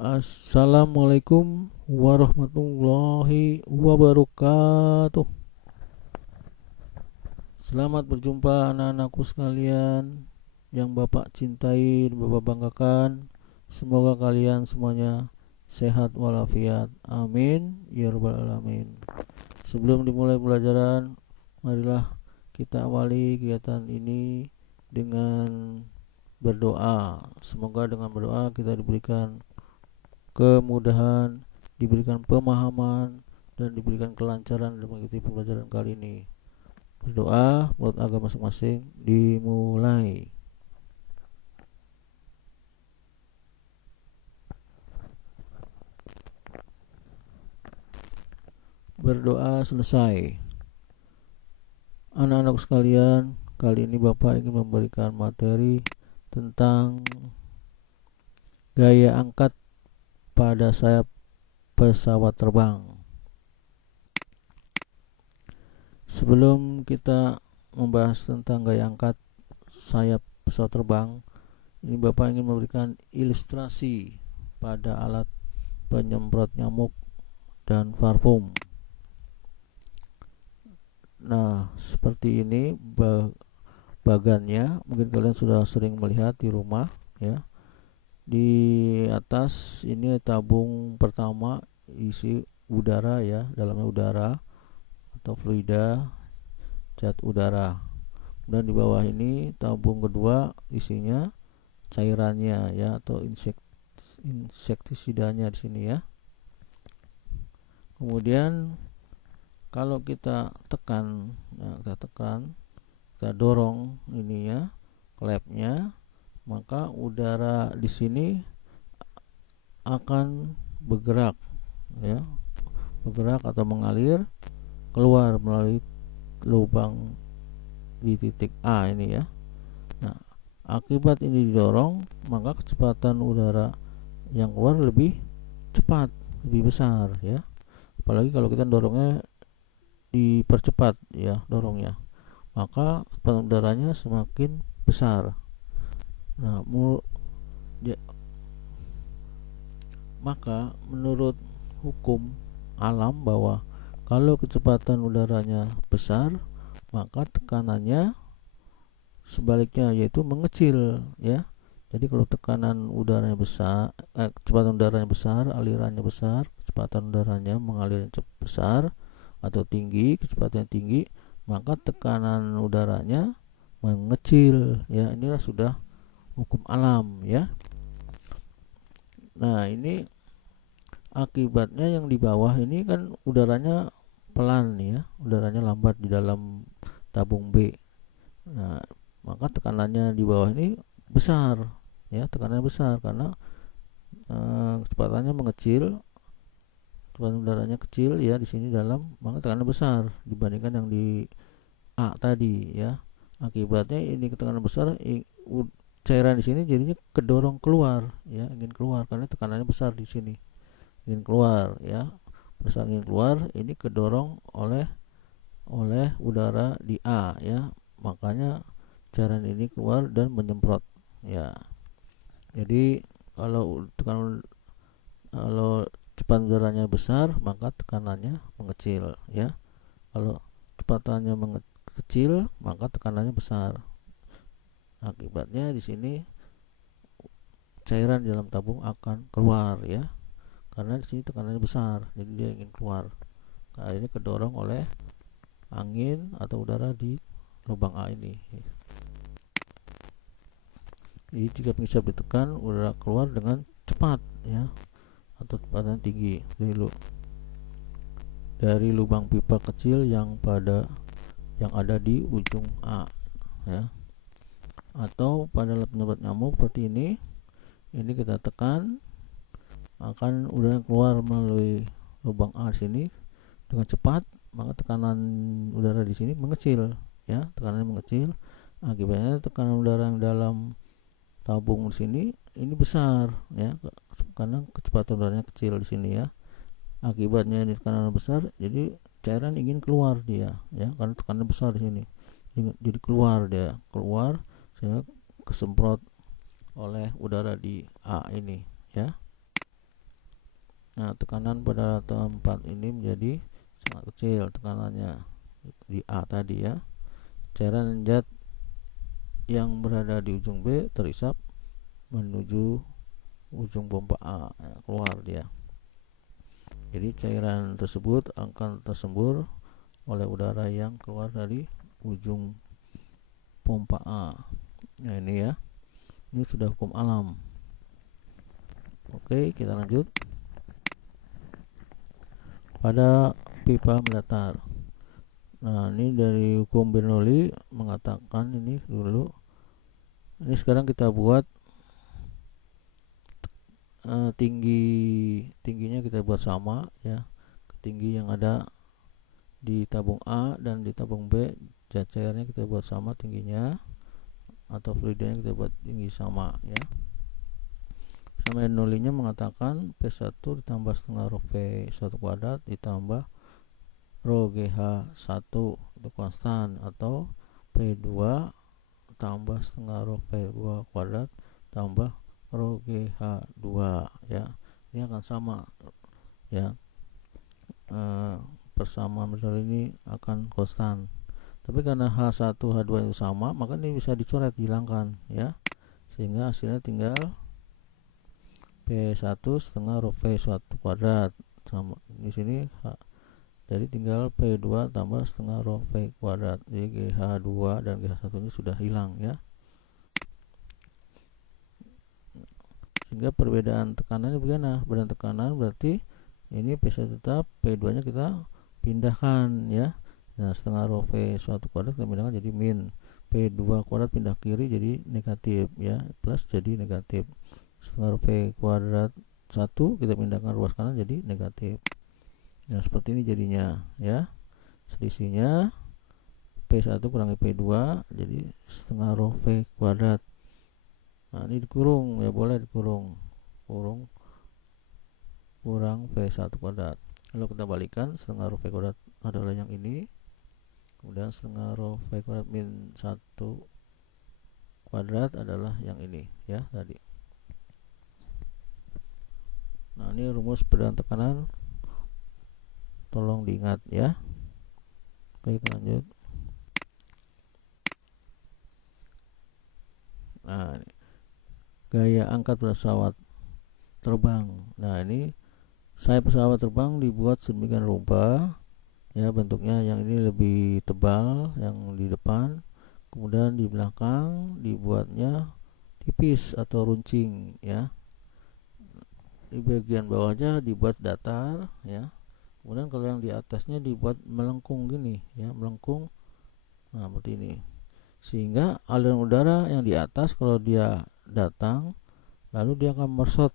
Assalamualaikum warahmatullahi wabarakatuh. Selamat berjumpa anak-anakku sekalian yang Bapak cintai dan Bapak banggakan. Semoga kalian semuanya sehat walafiat. Amin ya rabbal alamin. Sebelum dimulai pelajaran, marilah kita awali kegiatan ini dengan berdoa. Semoga dengan berdoa kita diberikan kemudahan, diberikan pemahaman, dan diberikan kelancaran dalam mengikuti pembelajaran kali ini. Berdoa menurut agama masing-masing dimulai. Berdoa selesai. Anak-anak sekalian, kali ini Bapak ingin memberikan materi tentang gaya angkat pada sayap pesawat terbang. Sebelum kita membahas tentang gaya angkat sayap pesawat terbang, ini Bapak ingin memberikan ilustrasi pada alat penyemprot nyamuk dan parfum. Nah, seperti ini bagannya. Mungkin kalian sudah sering melihat di rumah ya. Di atas ini tabung pertama isi udara ya, dalamnya udara atau fluida cat udara. Dan di bawah ini tabung kedua isinya cairannya ya, atau insektisidanya di sini ya. Kemudian kalau kita tekan ya, kita dorong ini ya, klepnya, maka udara di sini akan bergerak ya, bergerak atau mengalir keluar melalui lubang di titik A ini ya. Nah, akibat ini didorong, maka kecepatan udara yang keluar lebih cepat, lebih besar ya. Apalagi kalau kita dorongnya dipercepat ya, dorongnya, maka kecepatan udaranya semakin besar. Nah, maka menurut hukum alam bahwa kalau kecepatan udaranya besar, maka tekanannya sebaliknya, yaitu mengecil ya. Jadi kalau tekanan udaranya besar, kecepatan udaranya besar, alirannya besar, kecepatan udaranya mengalir besar atau tinggi, kecepatannya tinggi, maka tekanan udaranya mengecil ya. Inilah sudah hukum alam ya. Nah, ini akibatnya yang di bawah ini kan udaranya pelan ya, udaranya lambat di dalam tabung B. Nah, maka tekanannya di bawah ini besar ya, tekanannya besar karena kecepatannya mengecil, kecepatan udaranya kecil ya di sini dalam, maka tekanannya besar dibandingkan yang di A tadi ya. Akibatnya ini tekanan besar, cairan di sini jadinya kedorong keluar ya, ingin keluar karena tekanannya besar di sini, ingin keluar ya. Besar ingin keluar, ini kedorong oleh udara di A ya, makanya cairan ini keluar dan menyemprot ya. Jadi kalau kecepatan udaranya besar, maka tekanannya mengecil ya. Kalau kecepatannya kecil, maka tekanannya besar. Akibatnya di sini cairan di dalam tabung akan keluar ya, karena di sini tekanannya besar, jadi dia ingin keluar. Nah, ini kedorong oleh angin atau udara di lubang A ini. Jadi jika pengisap ditekan, udara keluar dengan cepat ya, atau kecepatan tinggi dari lubang pipa kecil yang ada di ujung A ya. Atau pada alat penyemprot nyamuk seperti ini kita tekan, akan udara keluar melalui lubang A sini dengan cepat, maka tekanan udara di sini mengecil ya, tekanannya mengecil. Akibatnya tekanan udara yang dalam tabung di sini ini besar ya, karena kecepatan udaranya kecil di sini ya. Akibatnya ini tekanan besar, jadi cairan ingin keluar dia ya, karena tekanan besar di sini, jadi keluar sehingga kesemprot oleh udara di A ini ya. Nah, tekanan pada tempat ini menjadi sangat kecil tekanannya di A tadi ya. Cairan zat yang berada di ujung B terisap menuju ujung pompa A, ya, keluar dia. Jadi cairan tersebut akan tersembur oleh udara yang keluar dari ujung pompa A. Nah ini ya, ini sudah hukum alam. Oke, kita lanjut. Pada pipa mendatar. Nah ini dari hukum Bernoulli mengatakan ini dulu. Ini sekarang kita buat tingginya kita buat sama ya. Tinggi yang ada di tabung A dan di tabung B, zat cairnya kita buat sama tingginya, atau fluidnya kita buat tinggi sama ya. Sama Bernoulli-nya mengatakan P1 ditambah setengah rho V1 kuadrat ditambah rho GH1 itu konstan, atau P2 tambah setengah rho V2 kuadrat tambah rho GH2 ya. Ini akan sama ya, persamaan Bernoulli ini akan konstan. Tapi karena H1 H2 itu sama, maka ini bisa dicoret, dihilangkan ya, sehingga hasilnya tinggal P1 setengah rho V1 kuadrat sama di sini jadi tinggal P2 tambah setengah rho V kuadrat. Jadi GH2 dan GH1 ini sudah hilang ya. Sehingga perbedaan tekanannya bagaimana? Perbedaan tekanan berarti ini P1 tetap, P2 nya kita pindahkan ya. Nah, setengah rho V1 kuadrat kita pindahkan jadi min, P2 kuadrat pindah kiri jadi negatif ya, plus jadi negatif. Setengah rho V kuadrat 1 kita pindahkan ruas kanan jadi negatif. Nah seperti ini jadinya ya, selisihnya P1 kurangi P2 jadi setengah rho V kuadrat. Nah ini dikurung ya, boleh dikurung, kurang V1 kuadrat. Lalu kita balikan, setengah rho V kuadrat adalah yang ini, kemudian setengah rho V kuadrat min 1 kuadrat adalah yang ini ya tadi. Nah ini rumus perbedaan tekanan, tolong diingat ya. Oke, kita lanjut. Nah ini gaya angkat pesawat terbang. Nah ini sayap pesawat terbang dibuat sedemikian rupa ya, bentuknya yang ini lebih tebal yang di depan, kemudian di belakang dibuatnya tipis atau runcing ya. Di bagian bawahnya dibuat datar ya. Kemudian kalau yang di atasnya dibuat melengkung gini ya, melengkung. Nah seperti ini, sehingga aliran udara yang di atas kalau dia datang lalu dia akan meresot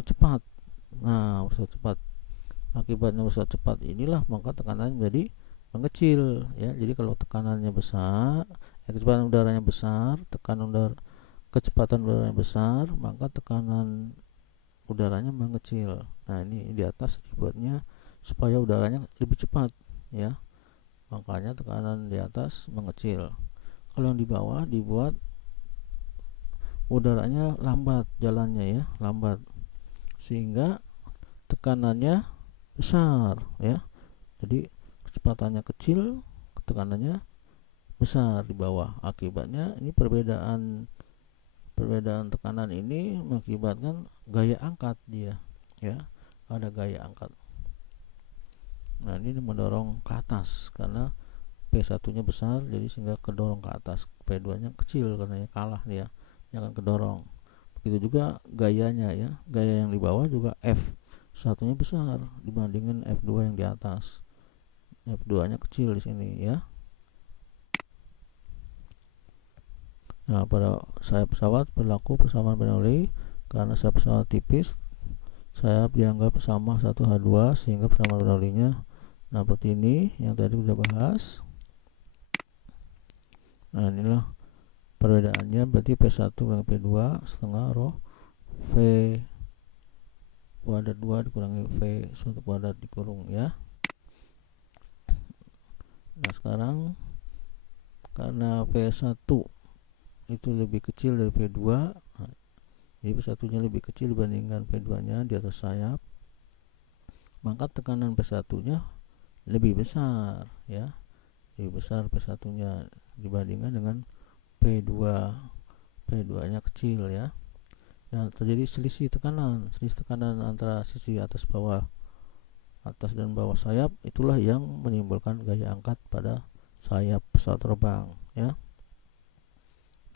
cepat. Nah meresot cepat, akibatnya meresot cepat inilah maka tekanannya menjadi mengecil ya. Jadi kalau tekanannya besar, kecepatan udaranya besar, kecepatan udaranya besar, maka tekanan udaranya mengecil. Nah ini di atas dibuatnya supaya udaranya lebih cepat ya, makanya tekanan di atas mengecil. Kalau yang di bawah dibuat udaranya lambat jalannya ya, lambat, sehingga tekanannya besar ya. Jadi kecepatannya kecil, tekanannya besar di bawah. Akibatnya ini perbedaan tekanan ini mengakibatkan gaya angkat dia ya, ada gaya angkat. Nah ini mendorong ke atas karena P1 nya besar, jadi sehingga kedorong ke atas. P2 nya kecil karena kalah dia, yang akan kedorong. Begitu juga gayanya ya, gaya yang di bawah juga F1 nya besar dibandingin F2 yang di atas. F2 nya kecil di sini ya. Nah pada sayap pesawat berlaku persamaan Bernoulli, karena sayap pesawat tipis sayap dianggap sama 1H2 sehingga persamaan Bernoulli-nya nah seperti ini yang tadi sudah bahas. Nah inilah perbedaannya, berarti P1 kurangi P2 setengah rho V kuadrat 2 dikurangi V1 kuadrat dikurung ya. Nah sekarang karena P1 itu lebih kecil dari P2, jadi P1 nya lebih kecil dibandingkan P2 nya di atas sayap, maka tekanan P1 nya lebih besar ya, lebih besar P1 nya dibandingkan dengan P2 nya kecil ya. Terjadi selisih tekanan antara sisi atas dan bawah sayap. Itulah yang menimbulkan gaya angkat pada sayap pesawat terbang ya.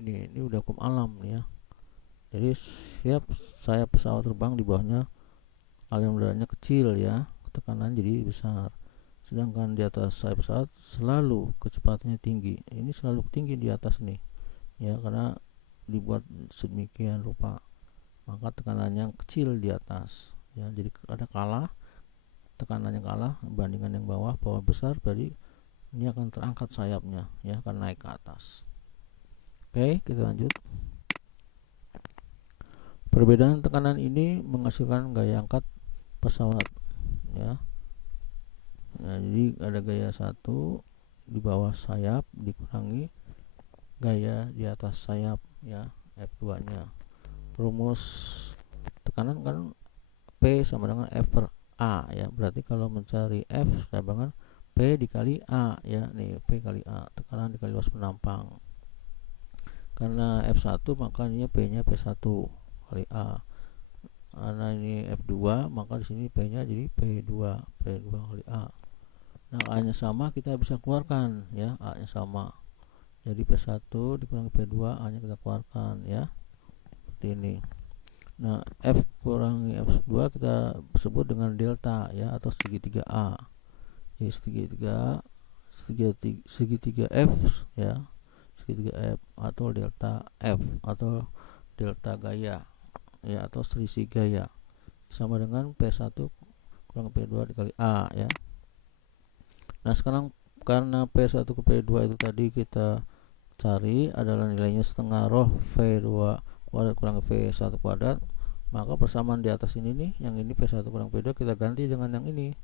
Ini udah hukum alam nih ya. Jadi setiap sayap pesawat terbang di bawahnya aliran udaranya kecil ya, tekanan jadi besar. Sedangkan di atas sayap pesawat selalu kecepatannya tinggi. Ini selalu tinggi di atas nih ya, karena dibuat sedemikian rupa, maka tekanannya kecil di atas ya. Jadi ada kalah, tekanannya kalah bandingkan yang bawah besar, berarti ini akan terangkat sayapnya ya, akan naik ke atas. Oke, kita lanjut. Perbedaan tekanan ini menghasilkan gaya angkat pesawat ya. Nah, jadi ada gaya 1 di bawah sayap dikurangi gaya di atas sayap ya, F2 nya. Rumus tekanan kan P sama dengan F per A ya, berarti kalau mencari F sama dengan P dikali A ya. Nih P kali A, tekanan dikali luas penampang. Karena F1 maka ini P nya P1 kali A. Karena ini F2 maka di sini P nya jadi P2 kali A. Nah, A nya sama, kita bisa keluarkan ya, A nya sama. Jadi P1 dikurangi P2, A nya kita keluarkan ya, seperti ini. Nah, F kurangi F2 kita sebut dengan delta ya, atau segitiga A. Jadi segitiga F ya, segitiga F atau delta F atau delta gaya ya, atau selisih gaya, sama dengan P1 kurang P2 dikali A ya. Nah, sekarang karena P1 ke P2 itu tadi kita cari adalah nilainya setengah roh V2 kuadrat kurang V1 kuadrat, maka persamaan di atas ini nih, yang ini P1 kurang P2 kita ganti dengan yang ini,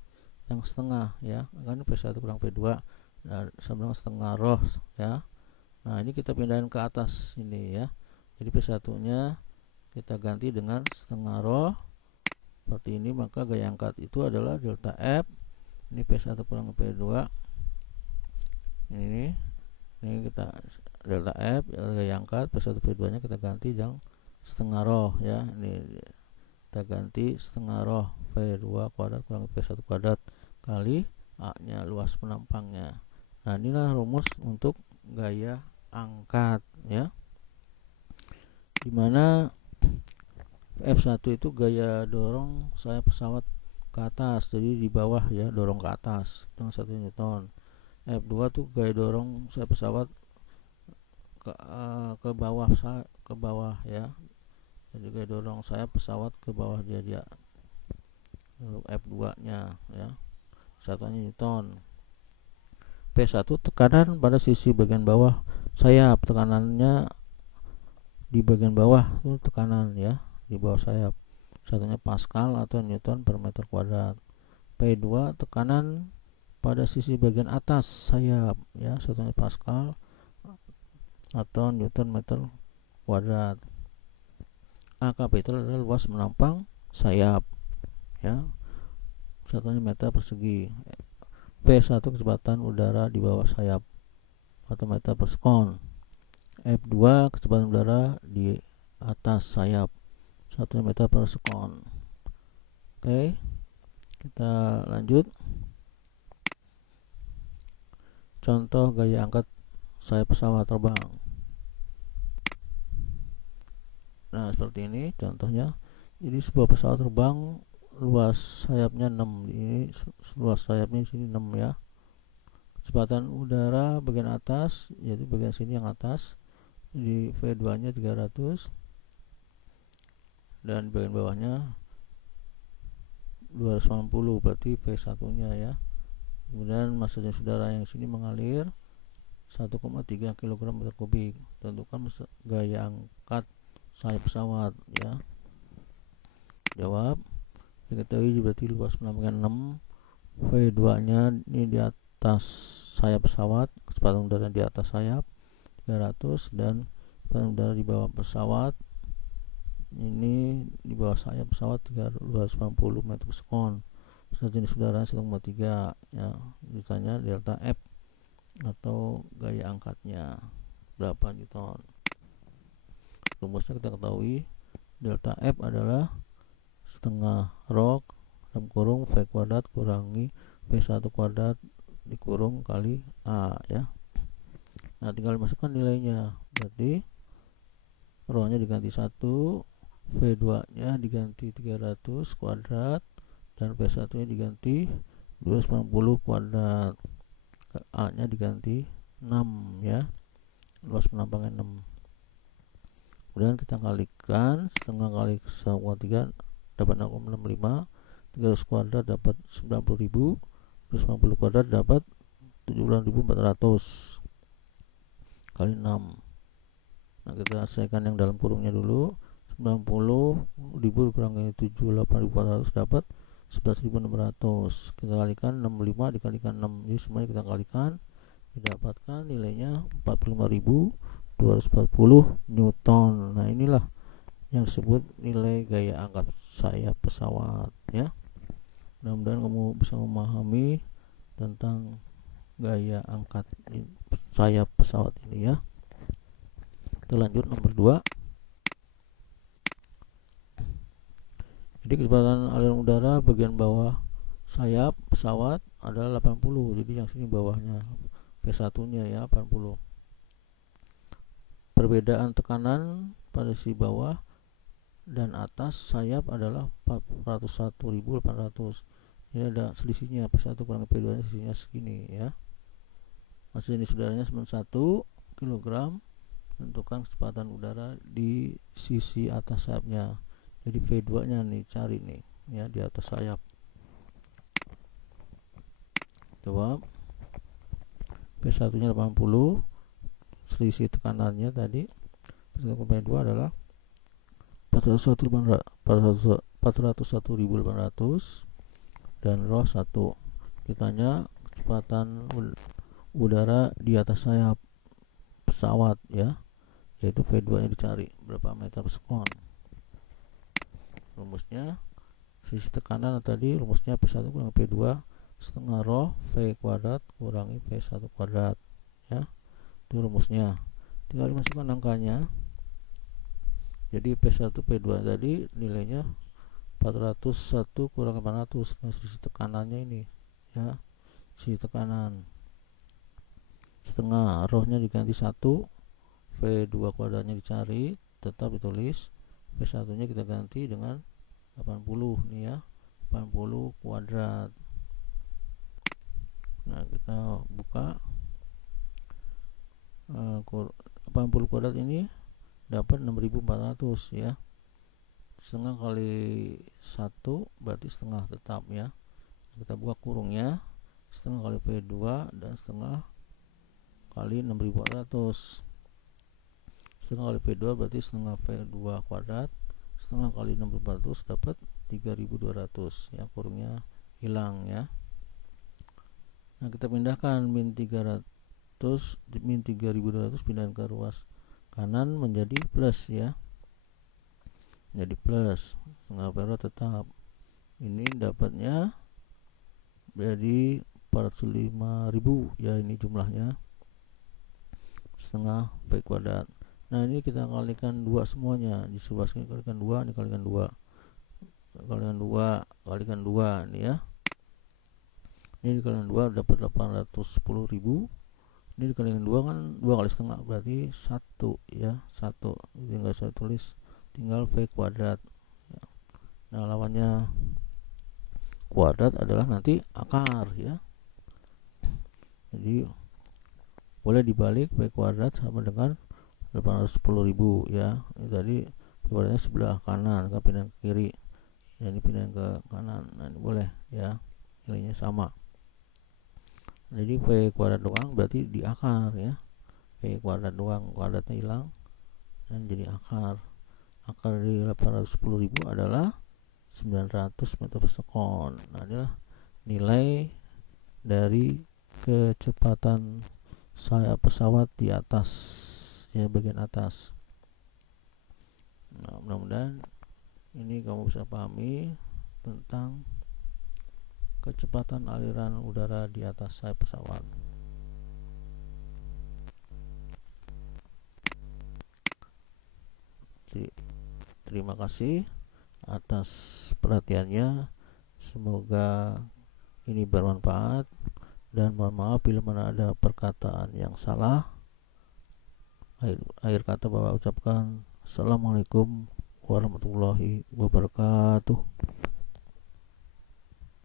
yang setengah ya, kan P1 kurang P2 sama dengan setengah roh ya. Nah, ini kita pindahin ke atas ini ya. Jadi P1 nya kita ganti dengan setengah roh seperti ini, maka gaya angkat itu adalah delta F. Ini P1 kurang P2, ini kita delta F gaya angkat, P1 P2 nya kita ganti yang setengah roh ya. Ini kita ganti setengah roh V2 kuadrat kurang P1 kuadrat kali A nya luas penampangnya. Nah, inilah rumus untuk gaya angkat ya, dimana F1 itu gaya dorong sayap pesawat ke atas, jadi di bawah ya, dorong ke atas dengan 1 Newton. F2 tuh gaya dorong sayap pesawat ke bawah ya, jadi gaya dorong sayap pesawat ke bawah dia untuk F2 nya ya, 1 Newton. P1 tekanan pada sisi bagian bawah sayap, tekanannya di bagian bawah itu tekanan ya, di bawah sayap, satunya Pascal atau Newton per meter kuadrat. P2 tekanan pada sisi bagian atas sayap ya, satunya Pascal atau Newton meter kuadrat. A kapital adalah luas menampang sayap ya, satunya meter persegi. P1 kecepatan udara di bawah sayap atau meter per sekon. F2 kecepatan udara di atas sayap, 1 meter per sekon. Oke, kita lanjut. Contoh gaya angkat sayap pesawat terbang. Nah, seperti ini contohnya. Jadi sebuah pesawat terbang, luas sayapnya 6. Ini luas sayapnya di sini 6 ya. Kecepatan udara bagian atas, yaitu bagian sini yang atas, di V2 nya 300 dan bagian bawahnya 280, berarti V1 nya ya. Kemudian massa jenis udara yang sini mengalir 1,3 kg meter kubik. Tentukan gaya angkat sayap pesawat ya. Jawab, diketahui berarti luas penampangnya 6, V2 nya ini di atas sayap pesawat, kecepatan udara di atas sayap 300, dan kecepatan udara di bawah pesawat ini di bawah sayap pesawat 280 meter per sekon. sejenis udara 1,3 ya. Ditanya delta F atau gaya angkatnya berapa Newton. Rumusnya kita ketahui, delta F adalah setengah rho dalam kurung V kuadrat kurangi V1 kuadrat dikurung kali A ya. Nah, tinggal masukkan nilainya. Berarti rho nya diganti 1, V2 nya diganti 300 kuadrat, dan V1 nya diganti 290 kuadrat, A nya diganti 6 ya, luas penampangnya 6. Kemudian kita kalikan setengah kali 1,3 dapat 0,65, 300 kuadrat dapat 90.000, 250 kuadrat dapat 76.400 kali 6. Nah, kita selesaikan yang dalam kurungnya dulu. 90.000 dikurangi 78.400 dapat 11.600. Kita kalikan 65 dikalikan 6, jadi semuanya kita kalikan, didapatkan nilainya 45.240 Newton. Nah, inilah yang disebut nilai gaya angkat sayap pesawat ya. Mudah-mudahan kamu bisa memahami tentang gaya angkat sayap pesawat ini ya. Kita lanjut nomor 2. Jadi kecepatan aliran udara bagian bawah sayap pesawat adalah 80. Jadi yang sini bawahnya P1 nya ya 80. Perbedaan tekanan pada sisi bawah dan atas sayap adalah 401.800. Ini ada selisihnya, P1 kurang P2 nya selisihnya segini ya. Massa jenis udaranya 1 kg. Tentukan kecepatan udara di sisi atas sayapnya. Jadi V2 nya nih cari nih ya, di atas sayap. Jawab. P1 nya 80, selisih tekanannya tadi P2 adalah 401.800 dan rho 1. Ditanya kecepatan udara di atas sayap pesawat ya, yaitu V2 nya dicari berapa meter per sekon. Rumusnya sisi tekanan tadi, rumusnya P1 kurang P2 setengah rho V kuadrat kurangi V1 kuadrat ya. Itu rumusnya. Tinggal dimasukkan angkanya. Jadi P1 P2 tadi nilainya 401 kurang 800. Nah, sisi tekanannya ini ya, sisi tekanan setengah rho nya diganti 1, V2 kuadratnya dicari, tetap ditulis, V1 nya kita ganti dengan 80 nih ya, 80 kuadrat. Nah, kita buka 80 kuadrat ini dapat 6.400 ya. Setengah kali 1 berarti setengah tetap ya. Kita buka kurungnya, setengah kali V2 dan setengah kali 6.400. Setengah kali V2 berarti setengah V2 kuadrat, setengah kali 6.400 dapat 3.200 ya, kurungnya hilang ya. Nah, kita pindahkan min 300, min 3.200 pindahin ke ruas kanan menjadi plus ya, jadi plus. Setengah V2 tetap, ini dapatnya jadi 405.000 ya, ini jumlahnya setengah V kuadrat. Nah, ini kita kalikan 2 semuanya, di sebelah sini kalikan 2, ini kalikan 2, kalikan 2, kalikan 2 nih ya. Ini dikalikan 2 dapat 810.000. Ini dikalikan 2 kan 2 kali setengah berarti 1 ya, 1. Tinggal saya tulis, tinggal V kuadrat ya. Nah, lawannya kuadrat adalah nanti akar ya. Jadi boleh dibalik, V kuadrat sama dengan 810.000 ya. Ini tadi V kuadratnya sebelah kanan, kan pindah ke kiri. Ya, ini pindah ke kanan. Nah, ini boleh ya, nilainya sama. Jadi V kuadrat doang berarti di akar ya. V kuadrat doang, kuadratnya hilang dan jadi akar. Akar dari 810.000 adalah 900 meter per sekon. Nah, inilah nilai dari kecepatan pesawat di atas ya, bagian atas. Nah, mudah-mudahan ini kamu bisa pahami tentang kecepatan aliran udara di atas sayap pesawat. Terima kasih atas perhatiannya. Semoga ini bermanfaat, dan mohon maaf bila mana ada perkataan yang salah. Akhir kata Bapak ucapkan Assalamualaikum warahmatullahi wabarakatuh.